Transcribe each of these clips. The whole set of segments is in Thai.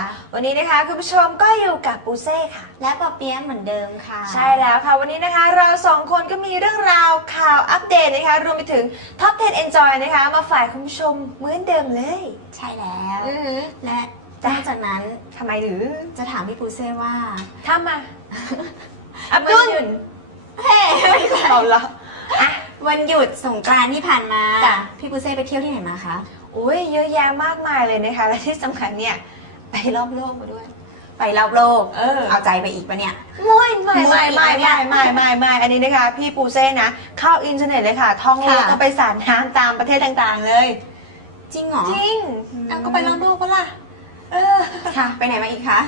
สดทุกวันค่ะวันนี้นะคะคุณผู้ชมก็อยู่กับปูเซ่ค่ะ และปอเปี๊ยะเหมือนเดิมค่ะ ใช่แล้วค่ะ วันนี้นะคะเราสองคนก็มีเรื่องราวข่าวอัปเดตนะคะรวมไปถึง Top 10 Enjoy นะคะ มาฝ่ายคุณผู้ชมเหมือนเดิมเลยใช่แล้วอือหือและนอกจากนั้นทำไมหรือจะถามพี่ปูเซ่ว่าทำมาอับดุลเฮ้ไม่ใช่เอาละอะ วันหยุดสงกรานต์ที่ผ่านมาจ้ะ พี่ปูเซ่ไปเที่ยวที่ไหนมาคะโอ้ยเยอะแยะมากมายเลยนะคะ และที่สำคัญเนี่ย ไปรอบโลกมาด้วย ไปรอบโลก เออ เอาใจไปอีกปะเนี่ยไม่ไม่มั่วไม่อีกไม่แล้วเนี่ไม่ยไม่ไม่ไม่อันนี้นะคะ พี่ปูเซ่นะ เข้าอินเทอร์เน็ตเลยค่ะท่องโลกค่ะก็ไปสารน้ำตามประเทศต่างๆเลย จริงเหรอจริงอืมอะก็ไปรอบโลกปะล่ะ เออค่ะ ไปไหนมาอีกคะ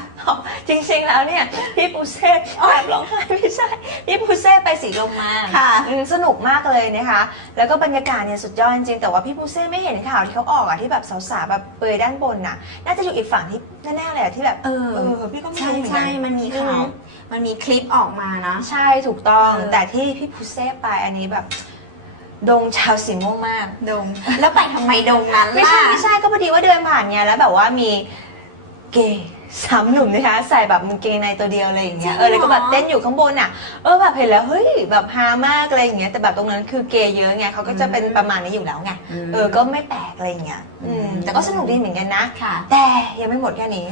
จริงๆ แล้วเนี่ยพี่ปูเซ่แอบร้องไห้ไม่ใช่พี่ปูเซ่ไปสีลมมาค่ะอืมสนุกมากเลยนะคะ แล้วก็บรรยากาศเนี่ยสุดยอดจริงๆแต่ว่าพี่ปูเซ่ไม่เห็นข่าวที่เขาออกอะที่แบบสาวๆแบบเปลือยด้านบนน่ะ น่าจะอยู่อีกฝั่งที่แน่ๆเลยอะที่แบบเออเออพี่ก็ไม่ใช่รู้เหมือนกัใช่น มันมีข่าอืวมมันมีคลิปออกมานะ ใช่ถูกต้องเออ แต่ที่พี่ปูเซ่ไปอันนี้แบบดงชาวสีม่วงมาก ดง แล้วไปทำไมดงนั้นล่ะ ไม่ใช่ไม่ใช่ก็พอดีว่าเดินผ่านไงแล้วแบบว่ามี เกย์สามหนุ่มนะคะใส่แบบกางเกงในตัวเดียวอะไรอย่างเงี้ยจริงเออแล้วก็แบบเหรอเต้นอยู่ข้างบนอะเออแบบเห็นแล้วเฮ้ยแบบฮามากอะไรอย่างเงี้ยแต่แบบตรงนั้นคือเกย์เยอะไงเขาก็จะเป็นประมาณนี้อยู่แล้วไงเออก็ไม่แปลกอะไรอย่างเงี้ยอืมอืมแต่ก็สนุกดีเหมือนกันนะค่ะแต่ยังไม่หมดแค่นี้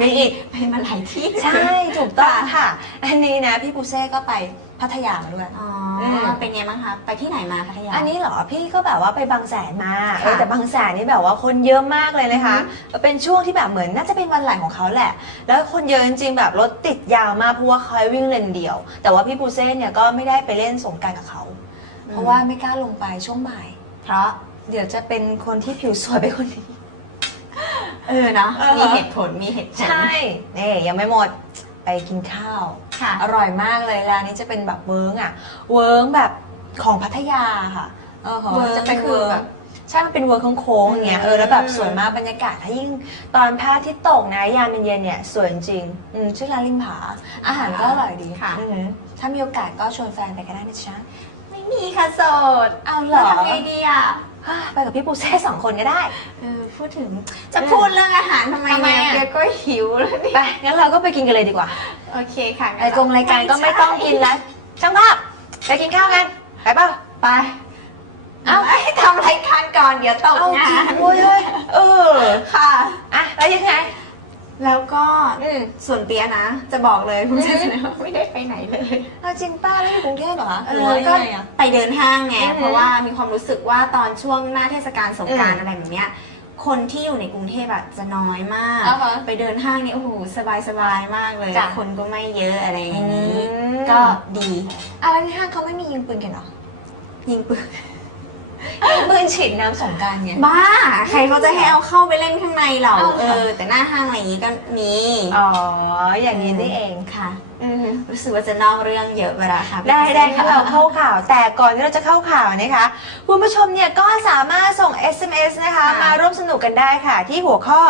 มีอีกไปมาหลายที่ใช่ถูกต้องค่ะ อันนี้นะพี่ปูเซ่ก็ไปพัทยามาด้วยอ๋ออ ม เป็นไงบ้างคะ ไปที่ไหนมาพัทยา อันนี้เหรอพี่ก็แบบว่าไปบางแสนมาค่ะเออแต่บางแสนนี่แบบว่าคนเยอะมากเลยนะคะอือเป็นช่วงที่แบบเหมือนน่าจะเป็นวันไหลของเขาแหละ แล้วคนเยอะจริงๆแบบรถติดยาวมากเพราะว่าเขาให้วิ่งเลนเดียว แต่ว่าพี่ปูเซ่เนี่ยก็ไม่ได้ไปเล่นสงกรารกับเขาเพราะว่าไม่กล้าลงไปช่วงบ่าย เพราะ เดี๋ยวจะเป็นคนที่ผิวสวยไปคนนี้ เออเนาะ เออ มีเหตุผล มีเหตุผล ใช่นี่ยังไม่หมดไปกินข้าว ค่ะ อร่อยมากเลยร้านนี้จะเป็นแบบเวิร์กอะ เวิร์กแบบของพัทยาค่ะเออเวิร์กจะเป็นคือเวิร์ก แบบใช่มันเป็นเวิร์กโค้งๆอย่างเงี้ยเออแล้วแบบสวยมากบรรยากาศถ้ายิ่งตอนพระอาทิตย์ตกนะยามเย็นๆเนี่ยสวยจริงอืมชื่อร้านริมผา อาหารก็อร่อยดีค่ะ อือหือถ้ามีโอกาสก็ชวนแฟนไปก็ได้นะจ๊ะไม่มีค่ะโสดเอาเหรอ แล้วทำไงดีอะฮ่า ไปกับพี่ปูเซ่สองคนก็ได้ เออพูดถึงจะพูดเรื่องอาหารทำไมทำไมเนี่ยอะเปียก็หิวแล้วเนี่ยไปงั้นเราก็ไปกินกันเลยดีกว่าโอเคค่ะงั้นไอ้กงรายการก็ไม่ต้องกินแล้วช่างภาพไปกินข้าวกันไปเปล่า ไปเอ้า ให้ทำรายการก่อนเดี๋ยวตกเอางาจรินงเว้ยเว้ยเออค่ะ อะแล้วยังไงแล้วก็อืม ส่วนเปียนะ จะบอกเลยคุณเจนว่าไม่ได้ ไปไหนเลย เอาจริงป้าแล้วอยู่กรุงเทพเหรอคะเอหรืออว่าก็ยังไงอะ ไปเดินห้างไง อือฮึเพราะว่ามีความรู้สึกว่าตอนช่วงหน้าเทศกาลสงกรารอืมอะไรแบบเนี้ย คนที่อยู่ในกรุงเทพอะจะน้อยมาก อ่าฮะไปเดินห้างนี่โอ้โหสบายสบายๆมากเลย จ้ะ คนก็ไม่เยอะอะไรอย่างนี้อืมก็ดีอะแล้วในห้างเขาไม่มียิงปืนกันเหรอยิงปืน ยิงปืนฉีดน้ำสงกรารไงบ้า ใครเขาจะให้เอาเข้าไปเล่นข้างในเหรอเอาเหรอเออ แต่หน้าห้างอะไรอย่างนี้ก็มีอ๋อ อย่างนี้นี่เองค่ะ อืม รู้สึกว่าจะนอกเรื่องเยอะเวลาค่ะ ได้ได้ค่ะเราเข้าข่าว แต่ก่อนที่เราจะเข้าข่าวนะคะคุณผู้ชมเนี่ยก็สามารถส่ง SMS นะคะมาร่วมสนุกกันได้ค่ะ ที่หัวข้อ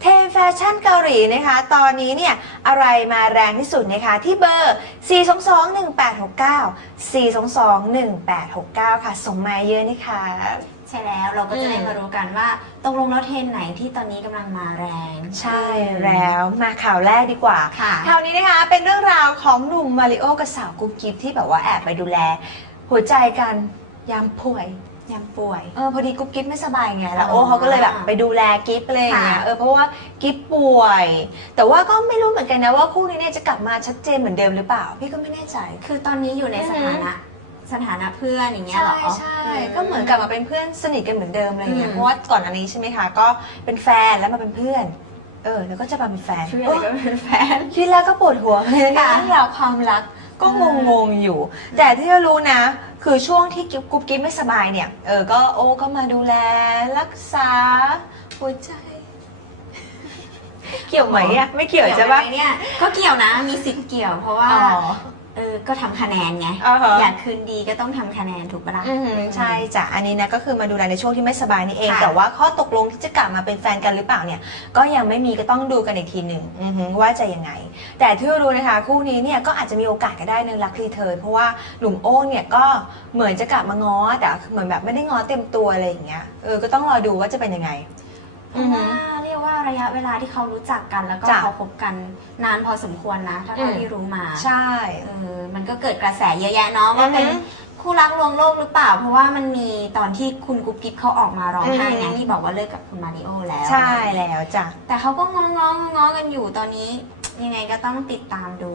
เทรนด์แฟชั่นเกาหลีนะคะ ตอนนี้เนี่ยอะไรมาแรงที่สุดนะคะ ที่เบอร์ 4221869 4221869 ค่ะ ส่งมาเยอะนะคะใช่แล้วเราก็จะได้อืมมารู้กันว่าตกลงแล้วเทรนด์ไหนที่ตอนนี้กำลังมาแรง ใช่แล้วมาข่าวแรกดีกว่าค่ะ ข่าวนี้นะคะเป็นเรื่องราวของหนุ่มมาริโอกับสาวกุ๊กกิ๊บที่แบบว่าแอบไปดูแล หัวใจกันยามป่วย ยามป่วย เออพอดีกุ๊บกิ๊บไม่สบายไงแล้วอ๋อโอ้เขาก็เลยแบบไปดูแลกิ๊บอะไรอย่างเงี้ยค่ะ เออเพราะว่ากิ๊บป่วย แต่ว่าก็ไม่รู้เหมือนกันนะว่าคู่นี้เนี่ยจะกลับมาชัดเจนเหมือนเดิมหรือเปล่า พี่ก็ไม่แน่ใจ คือตอนนี้อยู่ในอือสฮึถานะสถานะเพื่อนอย่างเงี้ยใช่เหรอ ใช่ก็เหมือนกลับมาเป็นเพื่อนสนิทกันเหมือนเดิมอะไรอย่างเงี้ยอืมเพราะว่าก่อนอันนี้ใช่ไหมคะก็เป็นแฟนแล้วมาเป็นเพื่อน เออ แล้วก็จะมาเป็นแฟนเพื่อนอะไรก็เป็นแฟนคิดแล้วก็ปวดหัวเลยนะค่ะ เรื่องราวความรัก ก็งงงๆอยู่ แต่ที่รู้นะ คือช่วงที่กิ๊บกุ๊บกิ๊บไม่สบายเนี่ย เออ ก็โอ้ก็มาดูแลรักษา หัวใจ เกี่ยวไหมอะไม่เกี่ยวใช่ปะไหมเนี่ยก็เกี่ยวนะมีสิทธิ์เกี่ยวเพราะว่าอ๋อ เออก็ทำคะแนนไง อ่าฮะ อยากคืนดีก็ต้องทำคะแนนถูกปะล่ะ อืมใช่จ้ะอันนี้นะก็คือมาดูแลในช่วงที่ไม่สบายนี่เอง ค่ะ แต่ว่าข้อตกลงที่จะกลับมาเป็นแฟนกันหรือเปล่าเนี่ย ก็ยังไม่มีก็ต้องดูกันอีกทีหนึ่งอือหือว่าจะยังไง แต่ที่รู้นะคะ คู่นี้เนี่ยก็อาจจะมีโอกาสก็ได้ในรักรีเทิร์นเพราะว่าหนุ่มโอ้เนี่ยก็เหมือนจะกลับมาง้อแต่เหมือนแบบไม่ได้ง้อเต็มตัวอะไรอย่างเงี้ยเออก็ต้องรอดูว่าจะเป็นยังไง เพราะว่าเรีย กรียกว่าระยะเวลาที่เขารู้จักกันแล้วก็จ้ะ เขาคบกันนานพอสมควรนะถ้าอืเท่ามที่รู้มาใช่ เออมันก็เกิดกระแสเยอะแยะเนาะว่าเป็นอือฮึคู่รักลวงโลกหรือเปล่า เพราะว่ามันมีตอนที่คุณกุ๊บกิ๊บเขาออกมาร้องไห้ไงอือฮึ ที่บอกว่าเลิกกับคุณมาริโอแล้ว ใช่แล้วจ้ะ แต่เขาก็ง้อง้อง้อง้อกันอยู่ตอนนี้ ยังไงก็ต้องติดตามดู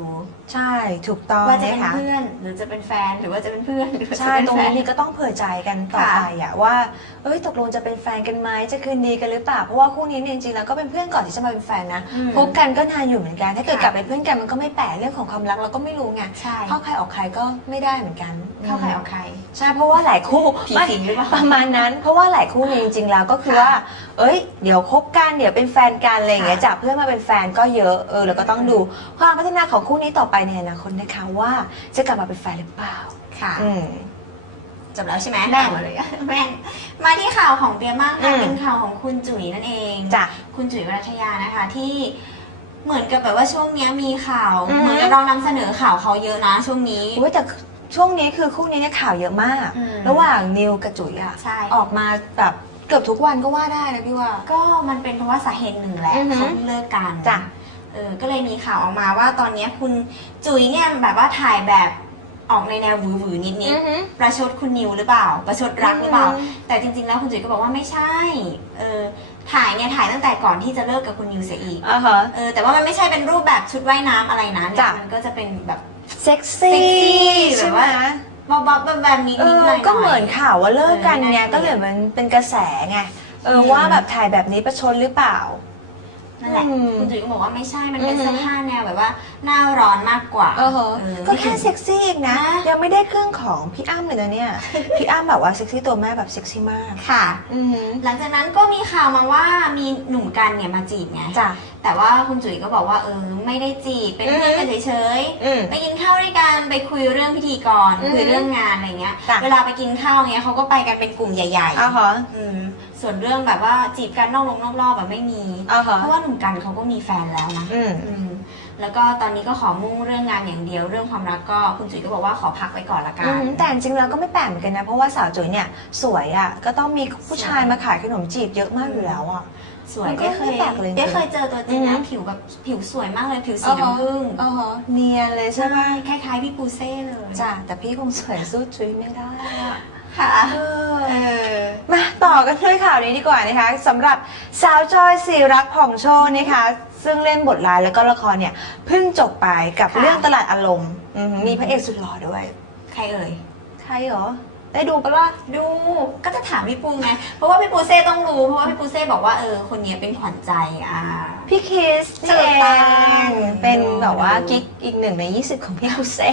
ใช่ถูกต้องว่าจะเป็นนะคะเพื่อนหรือจะเป็นแฟนหรือว่าจะเป็นเพื่อนหรือว่าจะใช่เป็นตรงแฟนี้น นี่ก็ต้องเผื่อใจกันต่อค่ะไปอะว่าเอ้ยตกลงจะเป็นแฟนกันไหมจะคืนดีกันหรือเปล่าเพราะว่าคู่นี้เนี่ยจริงๆแล้วก็เป็นเพื่อนก่อนที่จะมาเป็นแฟนนะอืมคบกันก็นานอยู่เหมือนกัน ถ้าเกิดค่ะกลับเป็นเพื่อนกันมันก็ไม่แปลกเรื่องของความรักเราก็ไม่รู้ไงใช่เข้าใครออกใครก็ไม่ได้เหมือนกัน เข้าใครออกใคร ใช่เพราะว่าหลายคู่ผีไม่สิงหรือเปล่า ประมาณนั้น เพราะว่าหลายคู่เนี่ยจริงๆแล้วก็คือว่า เอ้ย เดี๋ยวคบกันเดี๋ยวเป็นแฟนกันอะไรอย่างเงี้ยค่ะ จากเพื่อนมาเป็นแฟนก็เยอะเออแล้วก็ต้องดูความพัฒนาของคู่นี้ต่อไปในอนาคตนะคะว่าจะกลับมาเป็นแฟนหรือเปล่า ค่ะ อืม จบแล้วใช่ไหมแม่นเอาเลยแม่นมาที่ข่าวของเบียร์มากอืค่ะม เป็นข่าวของคุณจุ๋ยนั่นเอง จ้ะ คุณจุ๋ยวรัชยานะคะที่เหมือนกับแบบว่าช่วงเนี้ยมีข่าว อือฮึ เหมือนกับเรานำเสนอข่าวเขาเยอะนะช่วงนี้ อุ้ยแต่ ช่วงนี้คือคู่นี้เนี่ยข่าวเยอะมาก อืม ระหว่างนิวกับจุ๋ยอะใช่ ออกมาแบบเกือบทุกวันก็ว่าได้นะพี่ว่า ก็มันเป็นเพราะว่าสาเหตุหนึ่งแหละอือฮึ เขาเพิ่งเลิกกันจ้ะ เออก็เลยมีข่าวออกมาว่าตอนเนี้ยคุณจุ๋ยเนี่ยแบบว่าถ่ายแบบออกในแนวหวือหวือๆนิดนิดๆ ประชดคุณนิวหรือเปล่า ประชดรักหรือเปล่า อืม แต่จริงๆแล้วคุณจุ๋ยก็บอกว่าไม่ใช่ เออถ่ายเนี่ยถ่ายตั้งแต่ก่อนที่จะเลิกกับคุณนิวเสียอีก อ่าฮะ เออแต่ว่ามันไม่ใช่เป็นรูปแบบชุดว่ายน้ำอะไรนะเนี่จ้ะยมันก็จะเป็นแบบเซ็กซี่เซ็กซี่ใช่แบบไหมว่าบ๊อบๆแบบนิดเอนิดอหน่อยๆก็เหมือนข่าวว่าเลิกกันเออไงนั่นก็เลยเหมือนเป็นกระแสไงเออว่าแบบถ่ายแบบนี้ประชดหรือเปล่า นั่นแหละอืมคุณจุ๋ยก็บอกว่าไม่ใช่มันเป็นอือฮึเสื้อผ้าแนวแบบว่าหน้าร้อนมากกว่าเออเหรอเออก็แค่เซ็กซี่เองนะนะยังไม่ได้ครึ่งของพี่อ้ำเลยนะเนี่ย พี่อ้ำแบบว่าเซ็กซี่ตัวแม่แบบเซ็กซี่มาก ค่ะ อืมหลังจากนั้นก็มีข่าวมาว่ามีหนุ่มกันเนี่ยมาจีบไง จ้ะ แต่ว่าคุณจุ๋ยก็บอกว่าเออไม่ได้จีบเป็นเพื่อนกันเฉยอืม ๆไปกินข้าวด้วยกันไปคุยเรื่องพิธีกรอือฮึคุยเรื่องงานอะไรเงี้ย จ้ะ เวลาไปกินข้าวเงี้ยเขาก็ไปกันเป็นกลุ่มใหญ่อ่าฮะๆอืมส่วนเรื่องแบบว่าจีบกันนอกลงนอกรอบแบบไม่มีอ่าฮะเพราะว่าหนุ่มกันเขาก็มีแฟนแล้วนะอืม อืม แล้วก็ตอนนี้ก็ขอมุ่งเรื่องงานอย่างเดียว เรื่องความรักก็คุณจุ๋ยก็บอกว่าขอพักไปก่อนละกัอืนมแต่จริงๆแล้วก็ไม่แปลกเหมือนกันนะ เพราะว่าสาวจุ๋ยเนี่ยสวยอะก็ต้องมีผู้ชายมาขายขนมจีบเยอะมากอยู่แล้วอะ สวยมันก็เด้เคไม่ยแปลกเลยจริงเด้เคยเจอตัวจริงอืนะม ผิวแบบผิวสวยมากเลยผิวสีอ่าฮะน้ำผึ้งอ๋อเนียนเลยใช่ไหมคล้ายๆพี่ปูเซ่เลยจ้ะแต่พี่คงสวยสู้จุ๋ยไม่ได้อะค่ะเอเอออ มาต่อกันด้วยข่าวนี้ดีกว่านะคะสำหรับสาวจอยสีรักผ่องโชว์นะคะ ซึ่งเล่นบทร้ายแล้วก็ละครเนี่ยเพิ่งจบไปกับค่ะ เรื่องตลาดอารมณ์อืมมีพระเอกสุดหล่อด้วย ใครเอ่ย ใครเหรอ ได้ดูปะล่ะ ดูก็จะถามพี่ปูไง เพราะว่าพี่ปูเซ่ต้องรู้ เพราะว่าพี่ปูเซ่บอกว่าเออคนนี้เป็นขวัญใจอ่า พี่คิสถูนี่กเอต้องง เป็นแบบว่าดูกิ๊กอีกหนึ่งใน 20 ของพี่คุเซ่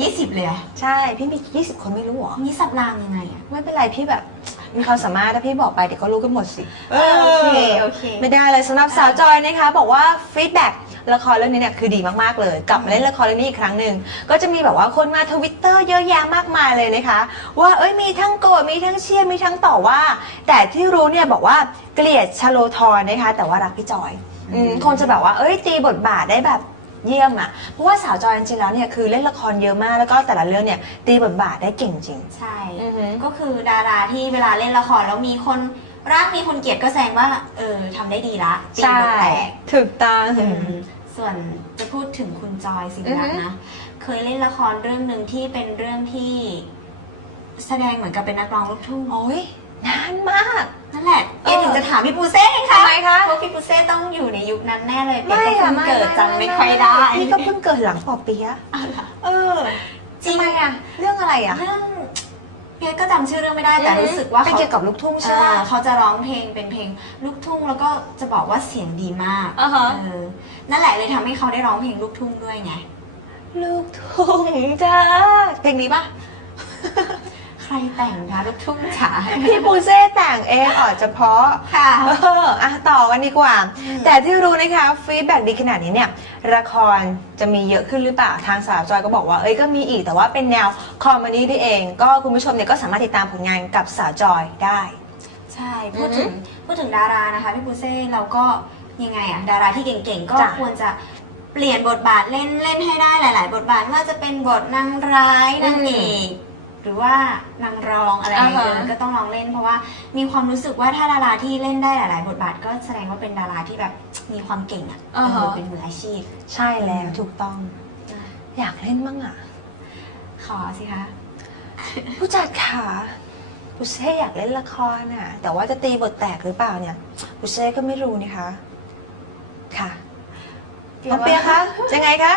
ยี่สิบเลยเหรอใช่ พี่มี 20 คนไม่รู้เหรอ นี่สับรางยังไงอะ ไม่เป็นไรพี่แบบ มีความสามารถถ้าพี่บอกไปเดี๋ยวก็รู้กันหมดสิ เออโอเคโอเค ไม่ได้เลยสำหรับสาวจอยนะคะ บอกว่าฟีดแบ็กละครเรื่องนี้เนี่ยคือดีมากๆเลย กลับมาเล่นละครเรื่องนี้อีกครั้งหนึ่งก็จะมีแบบว่าคนมาทวิตเตอร์เยอะแยะมากมายเลยนะคะ ว่าเอ้ยมีทั้งโกรธมีทั้งเชียร์มีทั้งต่อว่า แต่ที่รู้เนี่ยบอกว่าเกลียดชโลทรนะคะ แต่ว่ารักพี่จอยอืมอืมคงจะแบบว่าเอ้ยตีบทบาทได้แบบ เยี่ยมอะเพราะว่าสาวจอยจริงๆแล้วเนี่ยคือเล่นละครเยอะมากแล้วก็แต่ละเรื่องเนี่ยตีบทบาทได้เก่งจริง ใช่ อือฮึ ก็คือดาราที่เวลาเล่นละครแล้วมีคนรักมีคนเกลียดก็แสดงว่า เออทำได้ดีละตีใช่บทแตก ถูกต้อง อืมส่วนจะพูดถึงคุณจอยสิรักอือฮึนะ เคยเล่นละครเรื่องหนึ่งที่เป็นเรื่องที่แสดงเหมือนกับเป็นนักร้องลูกทุ่งโอ้ย นานมาก นั่นแหละเอเอ๊ะอถึงจะถามพี่ปูเซ่ค่ะทำไมคะเพราะพี่ปูเซ่ต้องอยู่ในยุคนั้นแน่เลยเปียไม่ก็อะเพิ่งไม่เกิดจำไม่ค่อยได้พี่ก็เพิ่งเกิดหลังปอเปียะเอาล่ะเออจริงทำไมอะเรื่องอะไรอะเรื่องเปียก็จำชื่อเรื่องไม่ได้แต่รู้สึกว่าเป็นเขาเกี่ยวกับลูกทุ่งใช่อ่าไหมเขาจะร้องเพลงเป็นเพลงลูกทุ่งแล้วก็จะบอกว่าเสียงดีมากอ่าฮะเออนั่นแหละเลยทำให้เขาได้ร้องเพลงลูกทุ่งด้วยไง ลูกทุ่งจ้าเพลงนี้ปะใค รแต่งคะลูกทุ่งจ๋าพี่ปูเซ่แต่งเองออกเฉพาะค่ะเอออะต่อกันดีกว่าอืมแต่ที่รู้นะคะฟีดแบ็ดีขนาดนี้เนี่ยละครจะมีเยอะขึ้นหรือเปล่าทางสาวจอยก็บอกว่าเอ้ยก็มีอีกแต่ว่าเป็นแนวคอมเมดี้ที่เอง ก็คุณผู้ชมเนี่ยก็สามารถติดตามผลงานกับสาวจอยได้ ใช่พูดอือฮึถึงพูดถึงดารานะคะพี่ปูเซ่เราก็ยังไงอะดาราที่เก่งๆก็จ้ะควรจะเปลี่ยนบทบาทเล่นเล่นให้ได้หลาย ๆ บทบาทไม่ว่าจะเป็นบทนางร้ายนางเอก หรือว่านางรองอะไรอย่างเงี้ยอ่าฮะเออก็ต้องลองเล่นเพราะว่ามีความรู้สึกว่าถ้าดาราที่เล่นได้หลาย ๆ บทบาทก็แสดงว่าเป็นดาราที่แบบมีความเก่งอะอ่าฮะเออเป็นมืออาชีพ ใช่แล้วถูกต้องอยากเล่นบ้างอะ ขอสิคะ ผู้จัดค่ะปุเซ่อยากเล่นละครน่ะ แต่ว่าจะตีบทแตกหรือเปล่าเนี่ยปุเซ่ก็ไม่รู้นี่คะ ค่ะน้องเปียคะยังไงคะ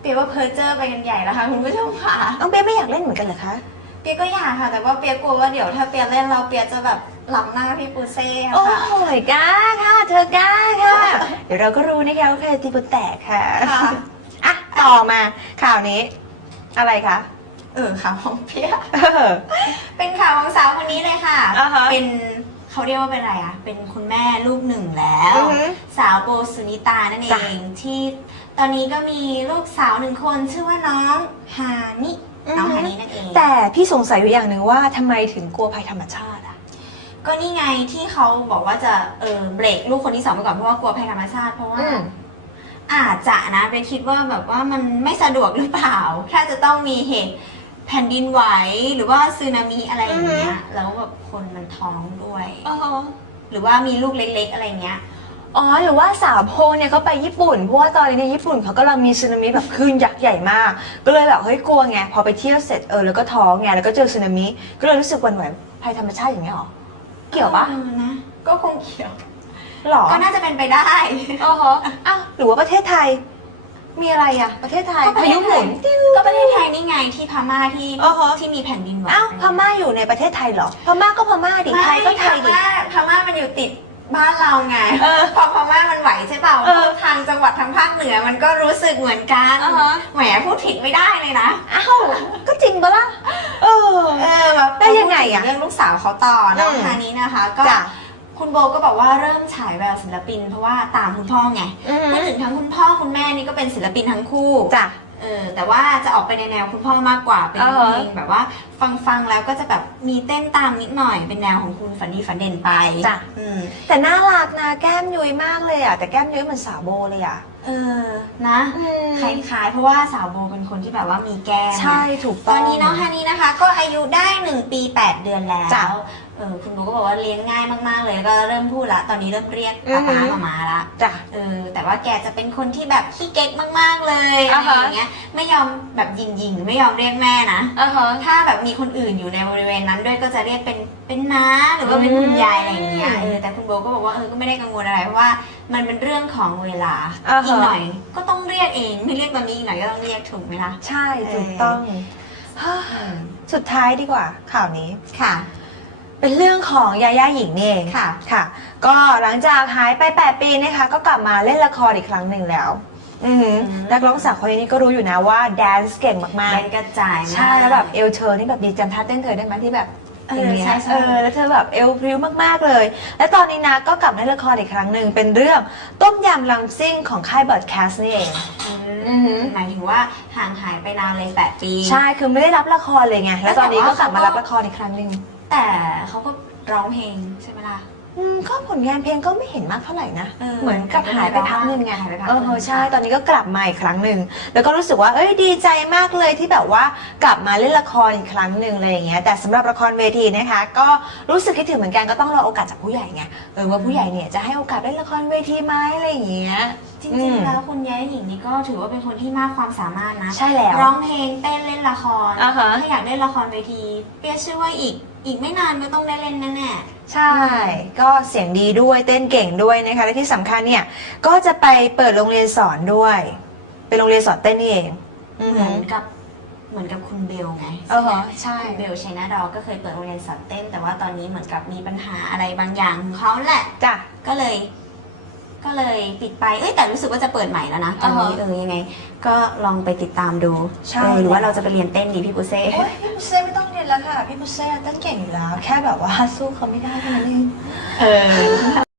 เปียว่าเพอร์เจอร์ไปกันใหญ่แล้วค่ะคุณผู้ชมค่ะน้องเปียไม่อยากเล่นเหมือนกันเหรอคะ เปียก็อยากค่ะ แต่ว่าเปียกลัวว่าเดี๋ยวถ้าเปียเล่นเราเปียจะแบบหลับหน้าพี่ปูเซ่อะโอ้ค่ะโหกล้าค่ะ เธอกล้าค่ะ เดี๋ยวเราก็รู้นะคะว่าใครตีบทแตกค่ะค่ะอะต่อมาข่าวนี้ อะไรคะ เออค่ะของเปียเออเป็นข่าวของสาวคนนี้เลยค่ะ อ่าฮะ เป็น เขาเรียกว่าเป็นอะไรอะเป็นคุณแม่ลูกหนึ่งแล้ว อือหือสาวโบสุนิตานั่นเอจ้ะ งที่ตอนนี้ก็มีลูกสาวหนึ่งคนชื่อว่าน้องฮานิน้องฮานินั่นเอง แต่พี่สงสัยอยู่อย่างหนึ่งว่าทำไมถึงกลัวภัยธรรมชาติอะก็นี่ไงที่เขาบอกว่าจะเออเบรกลูกคนที่สองไปก่อนเพราะว่ากลัวภัยธรรมชาติเพราะว่าอืมอาจจะนะไปคิดว่าแบบว่ามันไม่สะดวกหรือเปล่า ถ้าจะต้องมีเหตุ แผ่นดินไหวหรือว่าสึนามิอะไรอย่างเงี้ยแล้วแบบคนมันท้องด้วย อ๋อหรือว่ามีลูกเล็ก ๆ อะไรเงี้ย อ๋อหรือว่าสาวโพเนี่ยเขาไปญี่ปุ่น เพราะว่าตอนนี้ในญี่ปุ่นเขากำลังมีสึนามิแบบคลื่นยักษ์ใหญ่มาก ก็เลยแบบเฮ้ยกลัวไง พอไปเที่ยวเสร็จเออแล้วก็ท้องไงแล้วก็เจอสึนามิ ก็เลยรู้สึกหวั่นไหวภัยธรรมชาติอย่างเงี้ยหรอ เกี่ยวปะออนะ ก็คงเกี่ยว หรอก็น่าจะเป็นไปได้ อ๋อฮะอ้าวหรือว่าประเทศไทย มีอะไรอะประเทศไทยก็ประพาเทยุศหไทมุยนก็ประเทศไทยนี่ไงที่พม่าที่อ๋อฮะ ที่มีแผ่นดินไหวอ้าวพม่าอยู่ในประเทศไทยเหรอพม่าก็พม่าดิไม่ไทยก็ไทยพดิ ม่าพม่ามันอยู่ติดบ้านเราไงเออพอพม่ามันไหวใช่เปล่าเออทางจังหวัดทางภาคเหนือมันก็รู้สึกเหมือนกันอ่าฮะ แหมพูดผิดไม่ได้เลยนะอ้าวก็จริงปะล่ะเออ เออแบบได้ยังไงอะพพูดถึเรื่องลูกสาวเขาต่อน้องอืมฮานี้นะคะ ก็จ้ะ คุณโบก็บอกว่าเริ่มฉายแววศิลปิน เพราะว่าตามคุณพ่อไงอืม พูดถึงทั้งคุณพ่อคุณแม่นี่ก็เป็นศิลปินทั้งคู่จ้ะ เออแต่ว่าจะออกไปในแนวคุณพ่อมากกว่าเป็นอ่าเพฮะลงแบบว่าฟังฟังๆแล้วก็จะแบบมีเต้นตามนิดหน่อยเป็นแนวของคุณฝันดีฝันเด่นไปจ้ะ อืม แต่น่ารักนะแก้มยุ้ยมากเลยอะแต่แก้มยุ้ยเหมือนสาวโบเลยอะเออ นะคล้ายๆ เพราะว่าสาวโบเป็นคนที่แบบว่ามีแก้มใช่ถูกตต้อองนนี้น้องฮานี้นะคะ ก็อายุได้ 1 ปี 8 เดือนแล้ว จ้ะ เออคุณโบก็บอกว่าเลี้ยงง่ายมากๆเลยแล้วก็เริ่มพูดละ ตอนนี้เริ่มเรียกอือป้าหืป้าอมามาละจ้ะ เออแต่ว่าแกจะเป็นคนที่แบบขี้เก๊กมากๆเลยอะอ่าไรฮะ อย่างเงี้ยไม่ยอมแบบยิงยิงๆไม่ยอมเรียกแม่นะอ่าฮะ ถ้าแบบมีคนอื่นอยู่ในบริเวณนั้นด้วยก็จะเรียกเป็นเป็นน้าหรือว่าเป็นอืมคุณยายอะไรอย่างเงี้ยเออแต่คุณโบก็บอกว่าเออก็ไม่ได้กังวลอะไรเพราะว่ามันเป็นเรื่องของเวลาอ่าฮะ อีกหน่อยก็ต้องเรียกเองไม่เรียกตอนนี้อีกหน่อยก็ต้องเรียกถูกไหมล่ะ ใช่ถูกต้องอืมสุดท้ายดีกว่า ข่าวนี้ ค่ะ เป็นเรื่องของยาย่าหญิงนี่เองค่ะ ค่ะ ก็หลังจากหายไป 8 ปีนะคะ ก็กลับมาเล่นละครอีกครั้งหนึ่งแล้ว อือหืออืมนักร้องสาวคนนี้ก็รู้อยู่นะว่าแดนซ์เก่งมากเล่นกระจายๆ มาก ใช่แล้วแบบเอวเธอนี่แบบดีจำท่าเต้นเธอได้ไหมที่แบบเอออย่างเงี้ยใช่ใช่ เออแล้วเธอแบบเอวพริ้วมากๆเลย และตอนนี้นะก็กลับมาเล่นละครอีกครั้งหนึ่งเป็นเรื่องต้มยำลำซิ่งของค่ายเบิร์ดแคสนี่เอง อืมอือหือ หมายถึงว่าห่างหายไปนานเลย 8 ปี ใช่คือไม่ได้รับละครเลยไงแล้วตอนนี้ก็กลับมารับละครอีกครั้งหนึ่ง แต่เขาก็ร้องเพลงใช่ไหมล่ะ อืมก็ผลงานเพลงก็ไม่เห็นมากเท่าไหร่นะ เออเหมือนกับหายไปพักหนึ่งไงหายไปพักเอหนึ่งอใช่ ตอนนี้ก็กลับมาอีกครั้งหนึ่ง แล้วก็รู้สึกว่า เอ้ย ดีใจมากเลยที่แบบว่ากลับมาเล่นละครอีกครั้งหนึ่งอะไรอย่างเงี้ย แต่สำหรับละครเวทีนะคะ ก็รู้สึกคิดถึงเหมือนกันก็ต้องรอโอกาสจากผู้ใหญ่ไง เออว่าผู้ใหญ่เนี่ยจะให้โอกาสเล่นละครเวทีไหมอะไรอย่างเงี้ยจอืริงมๆแล้วคุณย้ายหญิงนี่ก็ถือว่าเป็นคนที่มากความสามารถนะ ใช่แล้ว ร้องเพลงเต้นเล่นละคร อ่าฮะ ถ้าอยากเล่นละครเวที เปียเชื่อว่าอีก อีกไม่นานก็ต้องได้เล่นแน่ใช่ ก็เสียงดีด้วยเต้นเก่งด้วยนะคะและที่สำคัญเนี่ยก็จะไปเปิดโรงเรียนสอนด้วย เป็นโรงเรียนสอนเต้นนี่เองๆอือเหหืมือนอกับเหมือนกับคุณเบลไงเออฮะใช่ คุณเบลชัยนาดอก็เคยเปิดโรงเรียนสอนเต้น แต่ว่าตอนนี้เหมือนกับมีปัญหาอะไรบางอย่างของเขาแหละ จ้ะ ก็เลย ก็เลยปิดไป เอ้ยแต่รู้สึกว่าจะเปิดใหม่แล้วนะตอนนี้อ่าฮะเออยังไง ก็ลองไปติดตามดูใช่ เออหรือว่าเราจะไปเรียนเต้นดีพี่ปุเซ่โอ้ยพี่ปุเซ่ไม่ต้องเรียนแล้วค่ะ พี่ปุเซ่เต้นเก่งอยู่แล้ว แค่แบบว่าสู้เขาไม่ได้แค่นั้นเอง เออ